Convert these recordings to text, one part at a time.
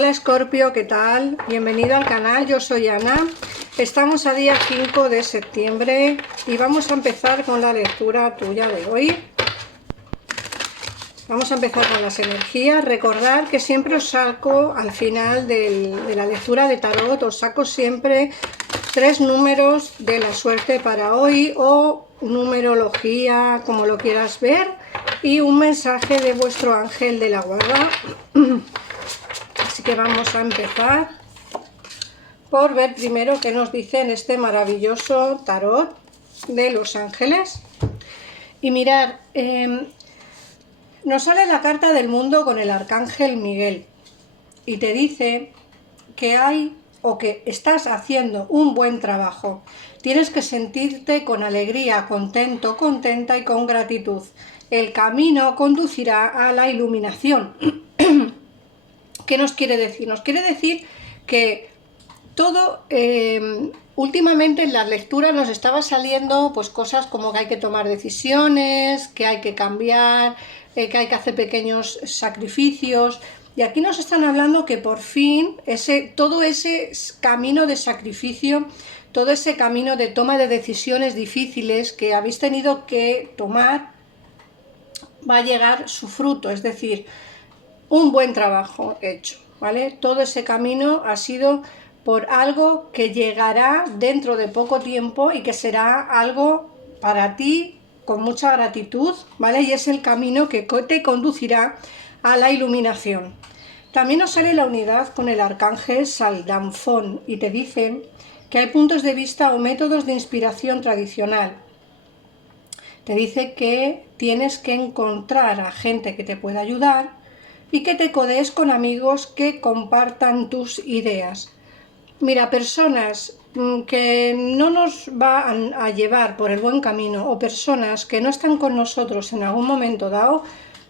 Hola Escorpio, ¿qué tal? Bienvenido al canal, yo soy Ana. Estamos a día 5 de septiembre y vamos a empezar con la lectura tuya de hoy. Vamos a empezar con las energías. Recordad que siempre os saco al final de la lectura de tarot, os saco siempre 3 números de la suerte para hoy o numerología, como lo quieras ver, y un mensaje de vuestro ángel de la guarda. Así que vamos a empezar por ver primero qué nos dice en este maravilloso tarot de los ángeles. Y mirad, nos sale la carta del mundo con el arcángel Miguel y te dice que hay o que estás haciendo un buen trabajo. Tienes que sentirte con alegría, contento, contenta y con gratitud. El camino conducirá a la iluminación. ¿Qué nos quiere decir? Nos quiere decir que todo, últimamente en las lecturas nos estaba saliendo pues cosas como que hay que tomar decisiones, que hay que cambiar, que hay que hacer pequeños sacrificios. Y aquí nos están hablando que por fin todo ese camino de sacrificio, todo ese camino de toma de decisiones difíciles que habéis tenido que tomar, va a llegar su fruto, es decir, un buen trabajo hecho, ¿vale? Todo ese camino ha sido por algo que llegará dentro de poco tiempo y que será algo para ti con mucha gratitud, ¿vale? Y es el camino que te conducirá a la iluminación. También nos sale la unidad con el arcángel Saldánfon y te dicen que hay puntos de vista o métodos de inspiración tradicional. Te dice que tienes que encontrar a gente que te pueda ayudar y que te codees con amigos que compartan tus ideas. Mira, personas que no nos van a llevar por el buen camino o personas que no están con nosotros en algún momento dado,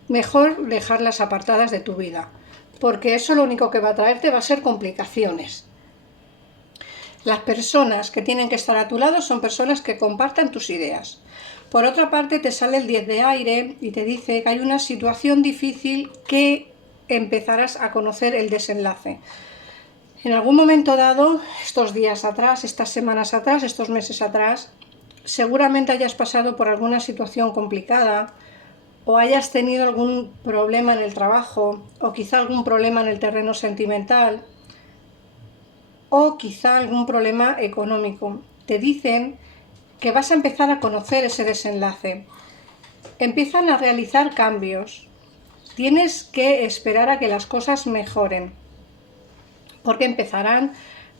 mejor dejarlas apartadas de tu vida, porque eso lo único que va a traerte va a ser complicaciones. Las personas que tienen que estar a tu lado son personas que compartan tus ideas. Por otra parte, te sale el 10 de aire y te dice que hay una situación difícil que empezarás a conocer el desenlace. En algún momento dado, estos días atrás, estas semanas atrás, estos meses atrás, seguramente hayas pasado por alguna situación complicada o hayas tenido algún problema en el trabajo o quizá algún problema en el terreno sentimental o quizá algún problema económico. Te dicen que vas a empezar a conocer ese desenlace. Empiezan a realizar cambios. Tienes que esperar a que las cosas mejoren, porque empezarán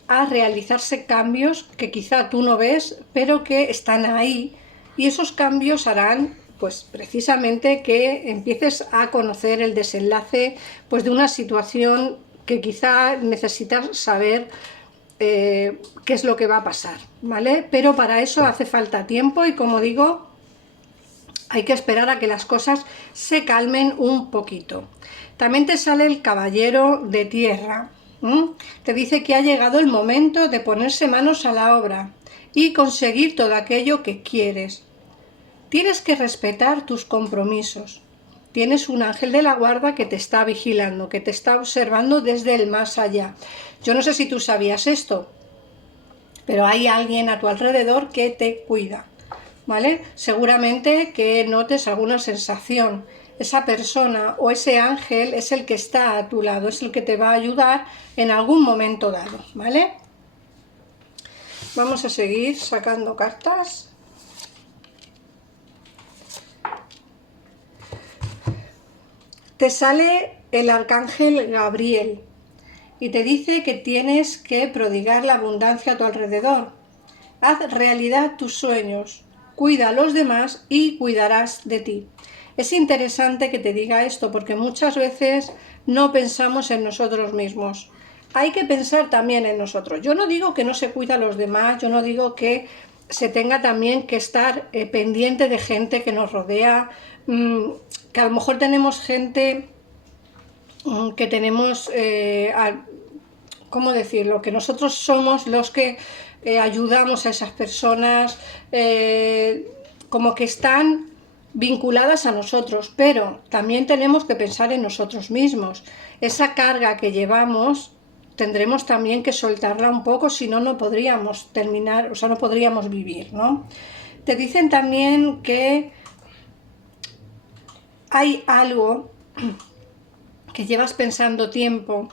a realizarse cambios que quizá tú no ves, pero que están ahí, y esos cambios harán pues precisamente que empieces a conocer el desenlace pues de una situación que quizá necesitas saber qué es lo que va a pasar, ¿vale? Pero para eso hace falta tiempo y, como digo, hay que esperar a que las cosas se calmen un poquito. También te sale el caballero de tierra. Te dice que ha llegado el momento de ponerse manos a la obra y conseguir todo aquello que quieres. Tienes que respetar tus compromisos. Tienes un ángel de la guarda que te está vigilando, que te está observando desde el más allá. Yo no sé si tú sabías esto, pero hay alguien a tu alrededor que te cuida, ¿vale? Seguramente que notes alguna sensación. Esa persona o ese ángel es el que está a tu lado, es el que te va a ayudar en algún momento dado, ¿vale? Vamos a seguir sacando cartas. Te sale el arcángel Gabriel y te dice que tienes que prodigar la abundancia a tu alrededor. Haz realidad tus sueños, cuida a los demás y cuidarás de ti. Es interesante que te diga esto porque muchas veces no pensamos en nosotros mismos. Hay que pensar también en nosotros. Yo no digo que no se cuida a los demás, yo no digo que se tenga también que estar pendiente de gente que nos rodea, que a lo mejor tenemos gente que tenemos, ¿cómo decirlo? Que nosotros somos los que ayudamos a esas personas, como que están vinculadas a nosotros, pero también tenemos que pensar en nosotros mismos. Esa carga que llevamos tendremos también que soltarla un poco, si no, no podríamos terminar, o sea, no podríamos vivir, ¿no? Te dicen también que hay algo que llevas pensando tiempo,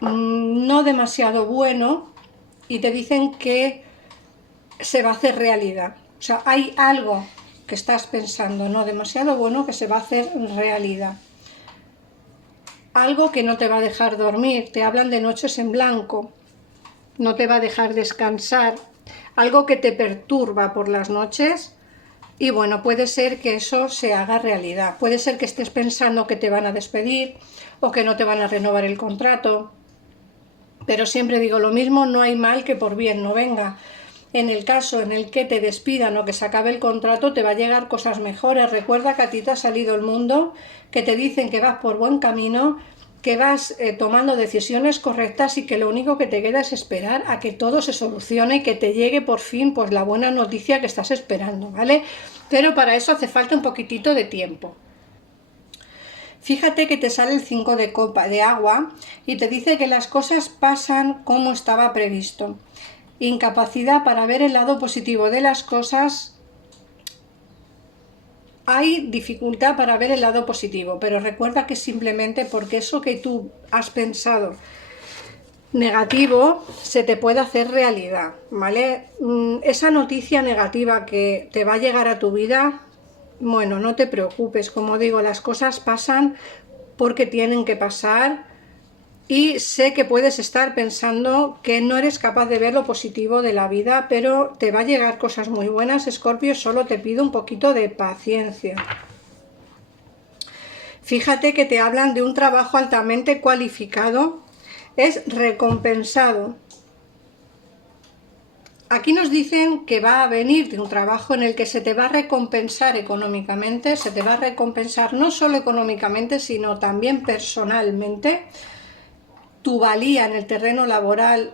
no demasiado bueno, y te dicen que se va a hacer realidad. O sea, hay algo que estás pensando no demasiado bueno que se va a hacer realidad. Algo que no te va a dejar dormir, te hablan de noches en blanco, no te va a dejar descansar, algo que te perturba por las noches. Y bueno, puede ser que eso se haga realidad. Puede ser que estés pensando que te van a despedir o que no te van a renovar el contrato. Pero siempre digo lo mismo, no hay mal que por bien no venga. En el caso en el que te despidan o que se acabe el contrato, te va a llegar cosas mejores. Recuerda que a ti te ha salido el mundo, que te dicen que vas por buen camino, que vas tomando decisiones correctas y que lo único que te queda es esperar a que todo se solucione y que te llegue por fin pues la buena noticia que estás esperando, ¿vale? Pero para eso hace falta un poquitito de tiempo. Fíjate que te sale el 5 de copa de agua y te dice que las cosas pasan como estaba previsto. Incapacidad para ver el lado positivo de las cosas. Hay dificultad para ver el lado positivo, pero recuerda que simplemente porque eso que tú has pensado negativo se te puede hacer realidad, ¿vale? Esa noticia negativa que te va a llegar a tu vida, bueno, no te preocupes, como digo, las cosas pasan porque tienen que pasar. Y sé que puedes estar pensando que no eres capaz de ver lo positivo de la vida, pero te va a llegar cosas muy buenas, Escorpio, solo te pido un poquito de paciencia. Fíjate que te hablan de un trabajo altamente cualificado, es recompensado. Aquí nos dicen que va a venir de un trabajo en el que se te va a recompensar económicamente, se te va a recompensar no solo económicamente, sino también personalmente. Tu valía en el terreno laboral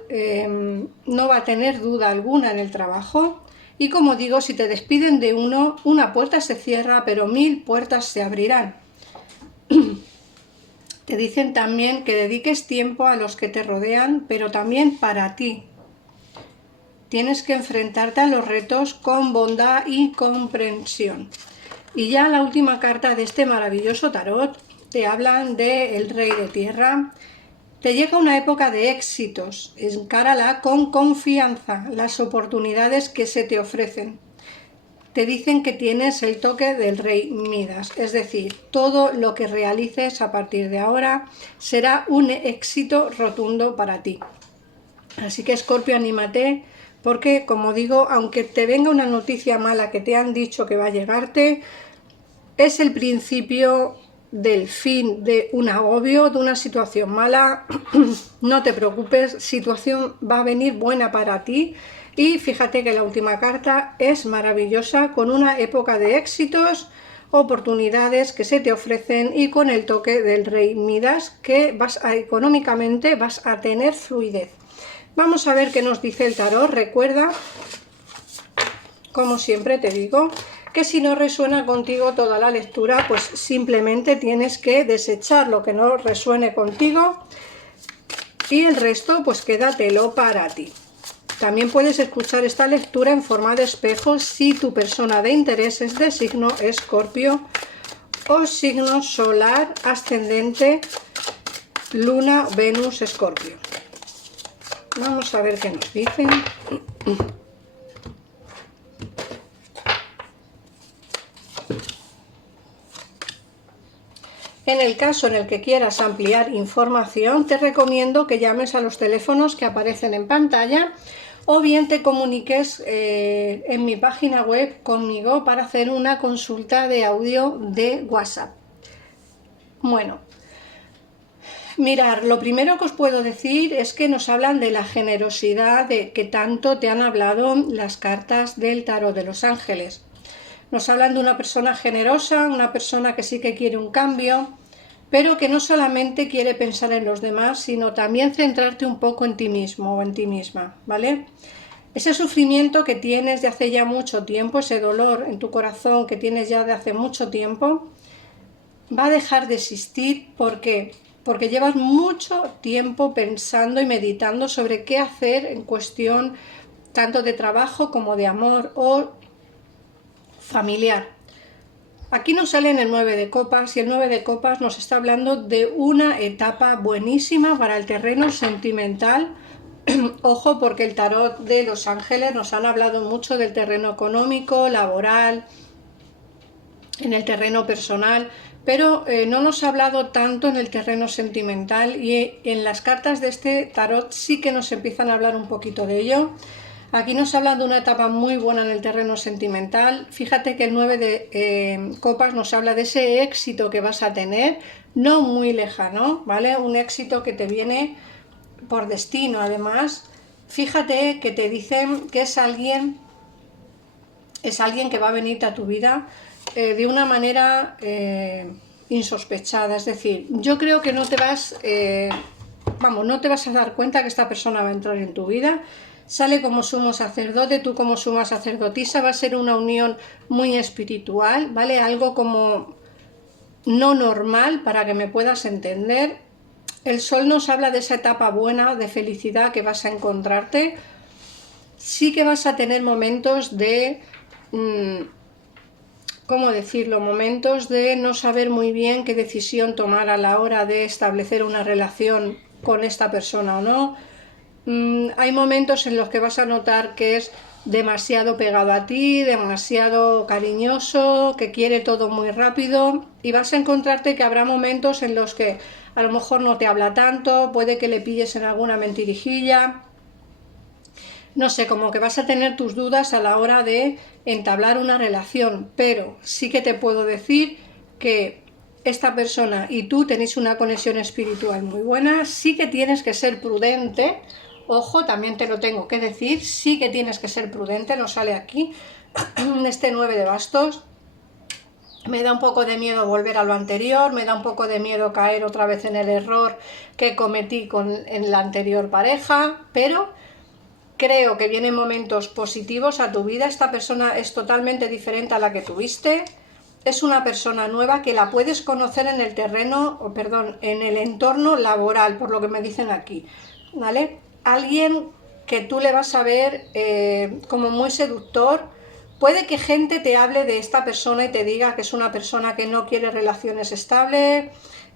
no va a tener duda alguna en el trabajo. Y como digo, si te despiden de uno, una puerta se cierra, pero 1000 puertas se abrirán. Te dicen también que dediques tiempo a los que te rodean, pero también para ti. Tienes que enfrentarte a los retos con bondad y comprensión. Y ya la última carta de este maravilloso tarot te hablan del Rey de Tierra. Te llega una época de éxitos, encárala con confianza, las oportunidades que se te ofrecen. Te dicen que tienes el toque del Rey Midas, es decir, todo lo que realices a partir de ahora será un éxito rotundo para ti. Así que, Escorpio, anímate, porque como digo, aunque te venga una noticia mala que te han dicho que va a llegarte, es el principio del fin de un agobio, de una situación mala. No te preocupes, situación va a venir buena para ti. Y fíjate que la última carta es maravillosa, con una época de éxitos, oportunidades que se te ofrecen y con el toque del Rey Midas, que económicamente vas a tener fluidez. Vamos a ver qué nos dice el tarot. Recuerda, como siempre te digo, que si no resuena contigo toda la lectura, pues simplemente tienes que desechar lo que no resuene contigo y el resto pues quédatelo para ti. También puedes escuchar esta lectura en forma de espejo si tu persona de interés es de signo Escorpio o signo solar, ascendente, luna, Venus, Escorpio. Vamos a ver qué nos dicen. En el caso en el que quieras ampliar información, te recomiendo que llames a los teléfonos que aparecen en pantalla o bien te comuniques en mi página web conmigo para hacer una consulta de audio de WhatsApp. Bueno, mirar, lo primero que os puedo decir es que nos hablan de la generosidad de que tanto te han hablado las cartas del tarot de los ángeles. Nos hablan de una persona generosa, una persona que sí que quiere un cambio, pero que no solamente quiere pensar en los demás, sino también centrarte un poco en ti mismo o en ti misma, ¿vale? ese sufrimiento que tienes de hace ya mucho tiempo, ese dolor en tu corazón que tienes ya de hace mucho tiempo, va a dejar de existir. ¿Por qué? Porque llevas mucho tiempo pensando y meditando sobre qué hacer en cuestión tanto de trabajo como de amor o familiar. Aquí nos sale en el 9 de copas y el 9 de copas nos está hablando de una etapa buenísima para el terreno sentimental. Ojo, porque el tarot de los ángeles nos han hablado mucho del terreno económico, laboral, en el terreno personal, pero no nos ha hablado tanto en el terreno sentimental, y en las cartas de este tarot sí que nos empiezan a hablar un poquito de ello. Aquí nos habla de una etapa muy buena en el terreno sentimental. Fíjate que el 9 de copas nos habla de ese éxito que vas a tener, no muy lejano, ¿vale? Un éxito que te viene por destino. Además, fíjate que te dicen que es alguien que va a venir a tu vida de una manera insospechada. Es decir, yo creo que no te vas a dar cuenta que esta persona va a entrar en tu vida. Sale como sumo sacerdote, tú como suma sacerdotisa, va a ser una unión muy espiritual, ¿vale? Algo como no normal, para que me puedas entender. El sol nos habla de esa etapa buena, de felicidad que vas a encontrarte. Sí que vas a tener momentos de... ¿cómo decirlo? Momentos de no saber muy bien qué decisión tomar a la hora de establecer una relación con esta persona o no. Hay momentos en los que vas a notar que es demasiado pegado a ti, demasiado cariñoso, que quiere todo muy rápido, y vas a encontrarte que habrá momentos en los que a lo mejor no te habla tanto, puede que le pilles en alguna mentirijilla. No sé, como que vas a tener tus dudas a la hora de entablar una relación, pero sí que te puedo decir que esta persona y tú tenéis una conexión espiritual muy buena. Sí que tienes que ser prudente. Ojo, también te lo tengo que decir, sí que tienes que ser prudente, no sale aquí este 9 de bastos. Me da un poco de miedo volver a lo anterior, me da un poco de miedo caer otra vez en el error que cometí en la anterior pareja, pero creo que vienen momentos positivos a tu vida. Esta persona es totalmente diferente a la que tuviste. Es una persona nueva que la puedes conocer en el en el entorno laboral, por lo que me dicen aquí, ¿vale? Alguien que tú le vas a ver como muy seductor. Puede que gente te hable de esta persona y te diga que es una persona que no quiere relaciones estables,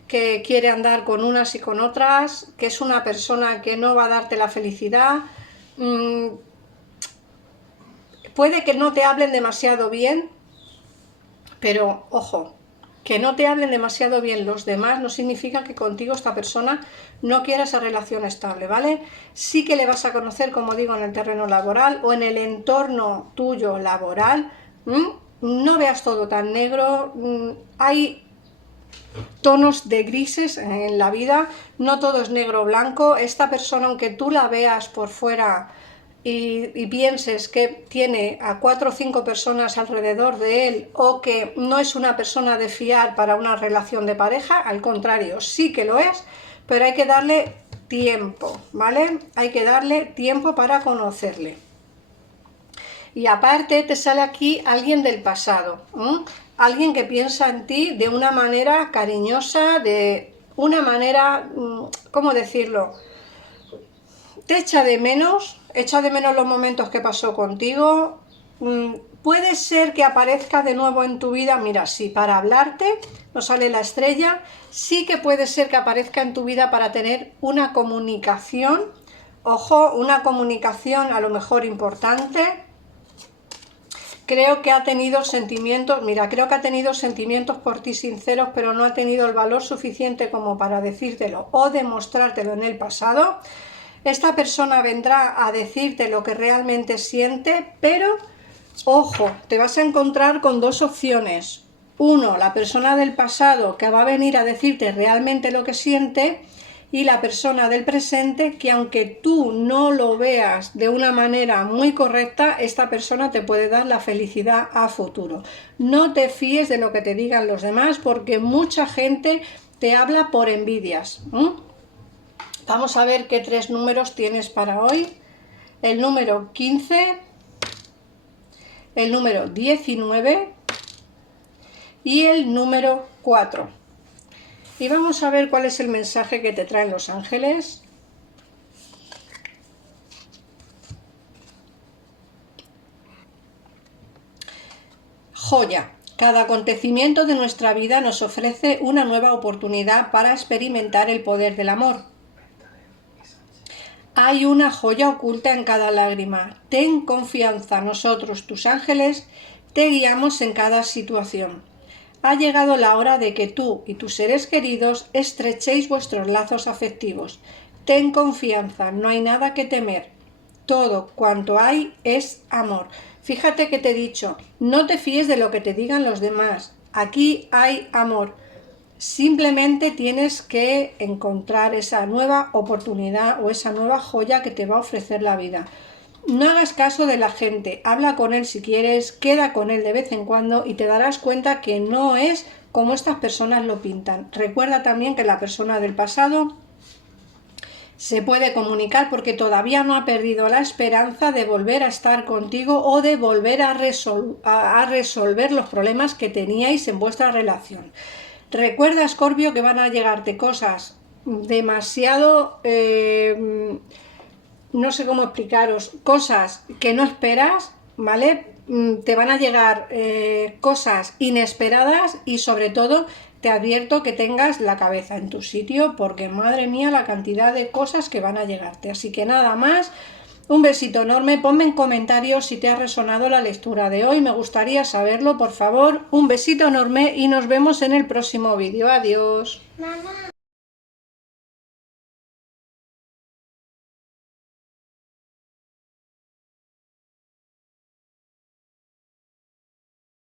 que quiere andar con unas y con otras, que es una persona que no va a darte la felicidad. Puede que no te hablen demasiado bien, pero ojo, que no te hablen demasiado bien los demás no significa que contigo esta persona no quiera esa relación estable, ¿vale? Sí que le vas a conocer, como digo, en el terreno laboral o en el entorno tuyo laboral. No veas todo tan negro. Hay tonos de grises en la vida, no todo es negro o blanco. Esta persona, aunque tú la veas por fuera y pienses que tiene a 4 o 5 personas alrededor de él, o que no es una persona de fiar para una relación de pareja, al contrario, sí que lo es, pero hay que darle tiempo, ¿vale? Hay que darle tiempo para conocerle. Y aparte te sale aquí alguien del pasado, alguien que piensa en ti de una manera cariñosa, de una manera, ¿cómo decirlo? Te echa de menos los momentos que pasó contigo. Puede ser que aparezca de nuevo en tu vida, mira, sí, para hablarte, nos sale la estrella. Sí que puede ser que aparezca en tu vida para tener una comunicación, ojo, una comunicación a lo mejor importante. Creo que ha tenido sentimientos, creo que ha tenido sentimientos por ti sinceros, pero no ha tenido el valor suficiente como para decírtelo o demostrártelo en el pasado. Esta persona vendrá a decirte lo que realmente siente, pero ojo, te vas a encontrar con dos opciones. Uno, la persona del pasado que va a venir a decirte realmente lo que siente, y la persona del presente que, aunque tú no lo veas de una manera muy correcta, esta persona te puede dar la felicidad a futuro. No te fíes de lo que te digan los demás, porque mucha gente te habla por envidias. Vamos a ver qué 3 números tienes para hoy. el número 15, el número 19 y el número 4. Y vamos a ver cuál es el mensaje que te traen los ángeles. Joya. Cada acontecimiento de nuestra vida nos ofrece una nueva oportunidad para experimentar el poder del amor. Hay una joya oculta en cada lágrima. Ten confianza, nosotros, tus ángeles, te guiamos en cada situación. Ha llegado la hora de que tú y tus seres queridos estrechéis vuestros lazos afectivos. Ten confianza, no hay nada que temer. Todo cuanto hay es amor. Fíjate que te he dicho, no te fíes de lo que te digan los demás. Aquí hay amor. Simplemente tienes que encontrar esa nueva oportunidad o esa nueva joya que te va a ofrecer la vida. No hagas caso de la gente, habla con él si quieres, queda con él de vez en cuando y te darás cuenta que no es como estas personas lo pintan. Recuerda también que la persona del pasado se puede comunicar porque todavía no ha perdido la esperanza de volver a estar contigo o de volver a resolver los problemas que teníais en vuestra relación. Recuerda, Escorpio, que van a llegarte cosas demasiado... no sé cómo explicaros, cosas que no esperas, ¿vale? Te van a llegar cosas inesperadas y sobre todo te advierto que tengas la cabeza en tu sitio porque madre mía la cantidad de cosas que van a llegarte. Así que nada más, un besito enorme, ponme en comentarios si te ha resonado la lectura de hoy, me gustaría saberlo, por favor. Un besito enorme y nos vemos en el próximo vídeo. Adiós. Mamá.